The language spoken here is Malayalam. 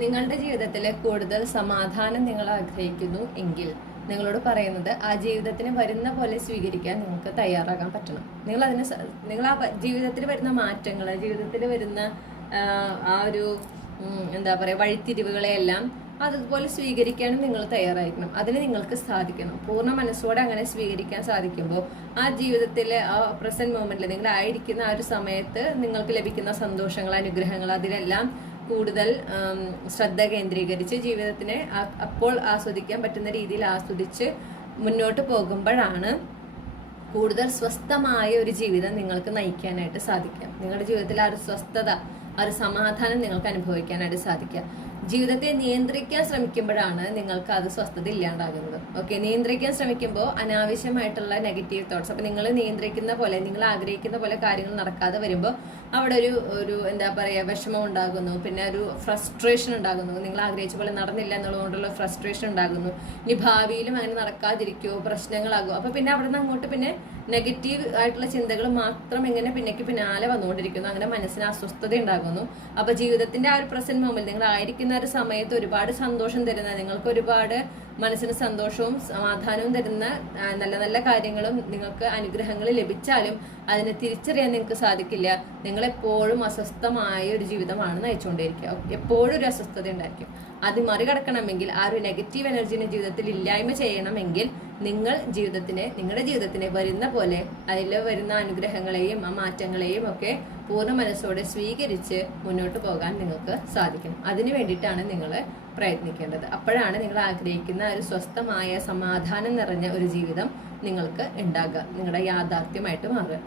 നിങ്ങളുടെ ജീവിതത്തിൽ കൂടുതൽ സമാധാനം നിങ്ങൾ ആഗ്രഹിക്കുന്നു എങ്കിൽ നിങ്ങളോട് പറയുന്നത് ആ ജീവിതത്തിന് വരുന്ന പോലെ സ്വീകരിക്കാൻ നിങ്ങൾക്ക് തയ്യാറാകാൻ പറ്റണം. നിങ്ങൾ ആ ജീവിതത്തിൽ വരുന്ന മാറ്റങ്ങൾ, ജീവിതത്തിൽ വരുന്ന ആ ഒരു എന്താ പറയുക വഴിത്തിരിവുകളെയെല്ലാം അതുപോലെ സ്വീകരിക്കാനും നിങ്ങൾ തയ്യാറായിരിക്കണം. അതിന് നിങ്ങൾക്ക് സാധിക്കണം. പൂർണ്ണ മനസ്സോടെ അങ്ങനെ സ്വീകരിക്കാൻ സാധിക്കുമ്പോൾ ആ ജീവിതത്തിലെ ആ പ്രസന്റ് മൊമെന്റിൽ നിങ്ങൾ ആയിരിക്കുന്ന ആ ഒരു സമയത്ത് നിങ്ങൾക്ക് ലഭിക്കുന്ന സന്തോഷങ്ങൾ, അനുഗ്രഹങ്ങൾ, അതിലെല്ലാം കൂടുതൽ ശ്രദ്ധ കേന്ദ്രീകരിച്ച് ജീവിതത്തിനെ അപ്പോൾ ആസ്വദിക്കാൻ പറ്റുന്ന രീതിയിൽ ആസ്വദിച്ച് മുന്നോട്ട് പോകുമ്പോഴാണ് കൂടുതൽ സ്വസ്ഥമായ ഒരു ജീവിതം നിങ്ങൾക്ക് നയിക്കാനായിട്ട് സാധിക്കുക. നിങ്ങളുടെ ജീവിതത്തിൽ ആ ഒരു സ്വസ്ഥത, ആ ഒരു സമാധാനം നിങ്ങൾക്ക് അനുഭവിക്കാനായിട്ട് സാധിക്കുക. ജീവിതത്തെ നിയന്ത്രിക്കാൻ ശ്രമിക്കുമ്പോഴാണ് നിങ്ങൾക്ക് അത് സ്വസ്ഥത ഇല്ലാണ്ടാകുന്നത്. ഓക്കെ, നിയന്ത്രിക്കാൻ ശ്രമിക്കുമ്പോൾ അനാവശ്യമായിട്ടുള്ള നെഗറ്റീവ് തോട്ട്സ്, അപ്പൊ നിങ്ങൾ നിയന്ത്രിക്കുന്ന പോലെ, നിങ്ങൾ ആഗ്രഹിക്കുന്ന പോലെ കാര്യങ്ങൾ നടക്കാതെ വരുമ്പോൾ അവിടെ ഒരു എന്താ പറയുക വിഷമം ഉണ്ടാകുന്നു, പിന്നെ ഒരു ഫ്രസ്ട്രേഷൻ ഉണ്ടാകുന്നു. നിങ്ങൾ ആഗ്രഹിച്ച പോലെ നടന്നില്ല എന്നുള്ളതുകൊണ്ടുള്ള ഫ്രസ്ട്രേഷൻ ഉണ്ടാകുന്നു. ഇനി ഭാവിയിലും അങ്ങനെ നടക്കാതിരിക്കുമോ, പ്രശ്നങ്ങളാകുമോ. അപ്പൊ പിന്നെ അവിടെ നിന്ന് അങ്ങോട്ട് പിന്നെ നെഗറ്റീവ് ആയിട്ടുള്ള ചിന്തകൾ മാത്രം ഇങ്ങനെ പിന്നാലെ വന്നുകൊണ്ടിരിക്കുന്നു. അങ്ങനെ മനസ്സിന് അസ്വസ്ഥത ഉണ്ടാകുന്നു. അപ്പൊ ജീവിതത്തിന്റെ ആ ഒരു പ്രസന്റ് മൊമെന്റ്, നിങ്ങൾ ആയിരിക്കുന്ന ഒരു സമയത്ത് ഒരുപാട് സന്തോഷം തരുന്ന, നിങ്ങൾക്ക് ഒരുപാട് മനസ്സിന് സന്തോഷവും സമാധാനവും തരുന്ന നല്ല നല്ല കാര്യങ്ങളും നിങ്ങൾക്ക് അനുഗ്രഹങ്ങൾ ലഭിച്ചാലും അതിനെ തിരിച്ചറിയാൻ നിങ്ങൾക്ക് സാധിക്കില്ല. നിങ്ങൾ എപ്പോഴും അസ്വസ്ഥമായ ഒരു ജീവിതമാണ് നയിച്ചുകൊണ്ടിരിക്കുക. എപ്പോഴും ഒരു അസ്വസ്ഥത ഉണ്ടായിരിക്കും. അത് മറികടക്കണമെങ്കിൽ, ആ ഒരു നെഗറ്റീവ് എനർജിനെ ജീവിതത്തിൽ ഇല്ലായ്മ ചെയ്യണമെങ്കിൽ നിങ്ങളുടെ ജീവിതത്തിനെ വരുന്ന പോലെ അതിൽ വരുന്ന അനുഗ്രഹങ്ങളെയും ആ മാറ്റങ്ങളെയും ഒക്കെ പൂർണ്ണ മനസ്സോടെ സ്വീകരിച്ച് മുന്നോട്ട് പോകാൻ നിങ്ങൾക്ക് സാധിക്കും. അതിനു വേണ്ടിയിട്ടാണ് നിങ്ങൾ പ്രയത്നിക്കേണ്ടത്. അപ്പോഴാണ് നിങ്ങൾ ആഗ്രഹിക്കുന്ന ഒരു സ്വസ്ഥമായ സമാധാനം നിറഞ്ഞ ഒരു ജീവിതം നിങ്ങൾക്ക് ഉണ്ടാകുക, നിങ്ങളുടെ യാഥാർത്ഥ്യമായിട്ട് മാറുക.